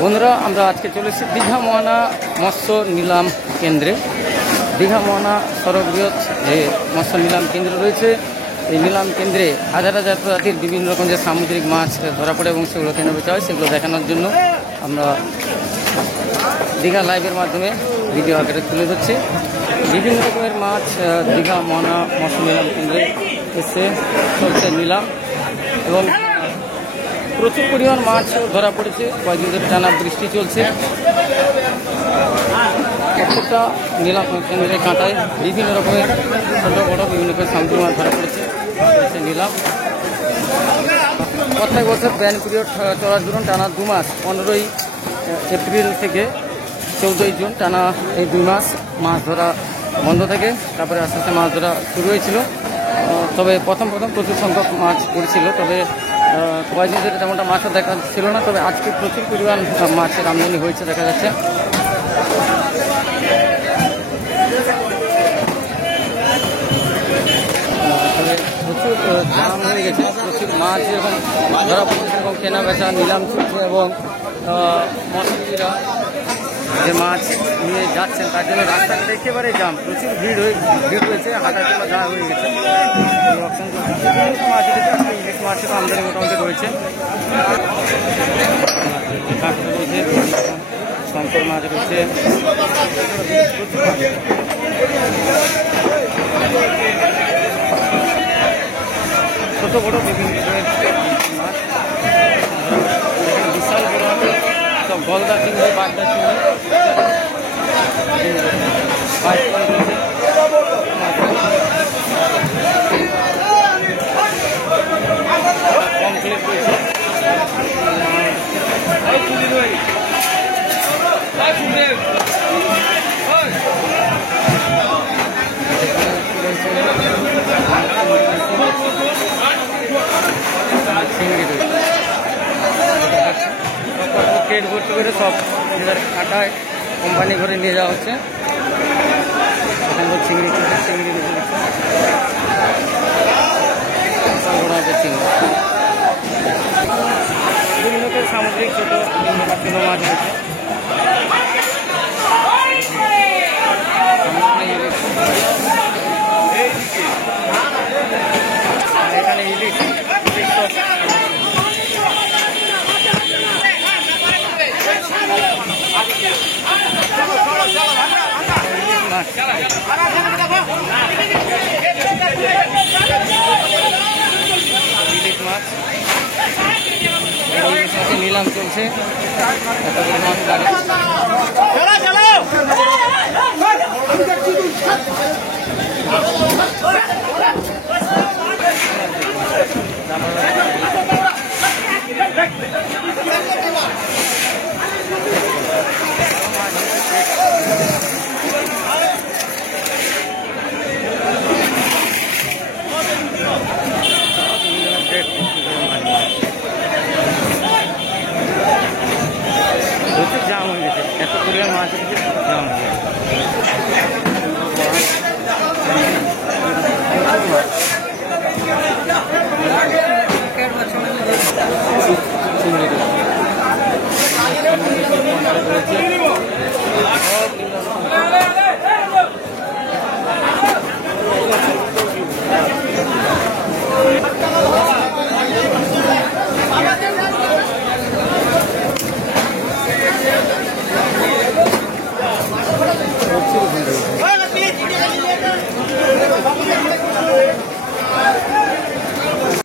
বন্ধুরা, আমরা আজকে চলেছি দীঘা মোহনা মৎস্য নিলাম কেন্দ্রে। দীঘা মোহনা সর্ববৃহৎ যে মৎস্য নিলাম কেন্দ্র রয়েছে, এই নিলাম কেন্দ্রে হাজার হাজার প্রজাতির বিভিন্ন রকম যে সামুদ্রিক মাছ ধরা পড়ে এবং সেগুলো কেনা বেচা হয়, সেগুলো দেখানোর জন্য আমরা দীঘা লাইভের মাধ্যমে ভিডিও আকারে তুলে ধরছি। বিভিন্ন রকমের মাছ দীঘা মোহনা মৎস্য নিলাম কেন্দ্রে এসে চলছে নিলাম, এবং প্রচুর পরিমাণ মাছ ধরা পড়েছে। কয়েকদিন ধরে টানা বৃষ্টি চলছে। প্রত্যেকটা নিলাম কেন্দ্রের কাঁটায় বিভিন্ন রকমের ছোটো বড়ো বিভিন্ন রকমের সামুদ্রিক মাছ ধরা পড়েছে নিলাম। প্রত্যেক বছর ব্যান পিরিয়ড চলার জন্য টানা 2 মাস, 15ই এপ্রিল থেকে 14ই জুন টানা এই 2 মাস মাছ ধরা বন্ধ থাকে। তারপরে আস্তে আস্তে মাছ ধরা শুরু হয়েছিল। তবে প্রথম প্রচুর সংখ্যক মাছ পড়েছিল, তবে কয়েকদিন ধরে তেমনটা মাছও দেখা ছিল না। তবে আজকে প্রচুর পরিমাণ মাছের আমদানি হয়েছে দেখা যাচ্ছে। তবে প্রচুর জাম হয়ে গেছে, প্রচুর মাছ এরকম ধরা পড়ছে এবং কেনা বেচা নিলাম চলছে, এবং মৎস্যজীবীরা যে মাছ নিয়ে যাচ্ছেন তার জন্য রাস্তাঘাটে একেবারে জাম, প্রচুর ভিড় হয়েছে, হাঁটা চলা যাওয়া হয়ে গেছে। মাছ রয়েছে, আজকে ইলিশ মাছের আমদানি মোটামুটি রয়েছে, শঙ্কর মাছ রয়েছে, ছোট বড় বিভিন্ন রকমের মাছ, বিশাল বড় সব গলদা চিংড়ি, বাগদা চিংড়ি, কমপ্লিট রয়েছে। ট্রেন ভর্তি করে সব কাটায় কোম্পানি ঘরে নিয়ে যাওয়া হচ্ছে। এখানে চিংড়ি চিংড়ি বিভিন্ন রকমের সামুদ্রিক ছোটো ছোটো মাছ রয়েছে। এখানে ইলিশ মাছ নিলাম চলছে। জাম হয়ে গেছে, এত পরিমাণ মাছ জাম হয়ে গেছে।